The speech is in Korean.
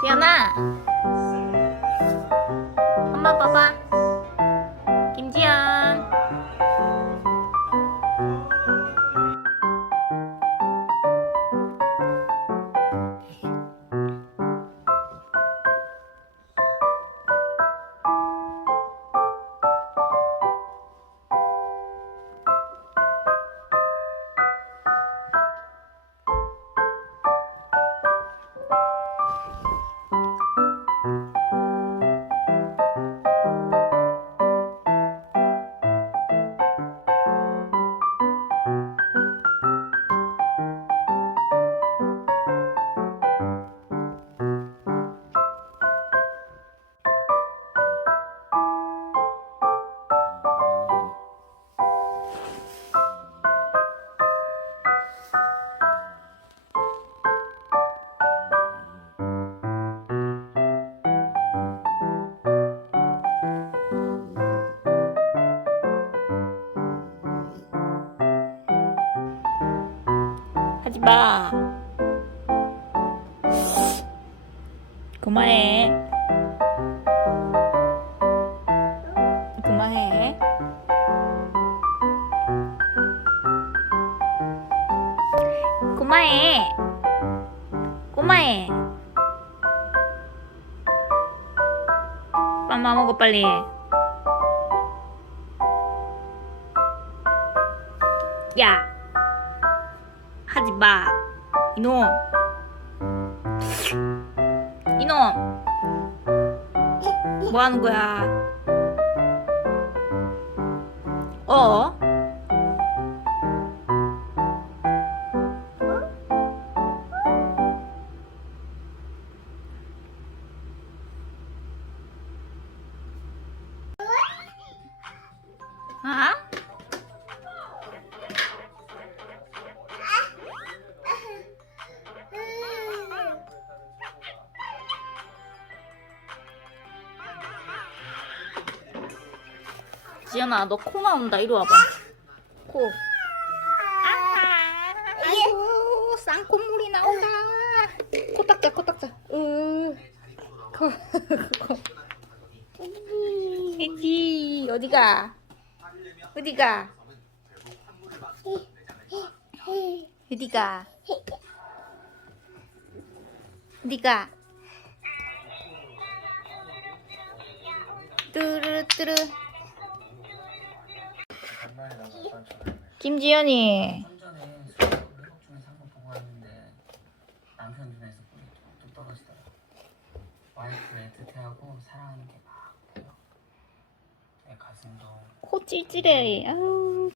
지연아 하지 마. 그만해. 그만해. 그만해. 그만해. 맘마 먹어 빨리. 야 하지 마. 이놈. 이놈. 뭐 하는 거야? 어? 아? 지연아, 너 코 나온다. 이리 와봐. 코. 아, 아이고, 쌍콧물이 나온다. 코 닦자, 코 닦자. 으, 코, 코. 애기, 어디가? 어디가? 어디가? 어디가? 뚜루뚜루. 김지연이. 코 찔찔해. 아우,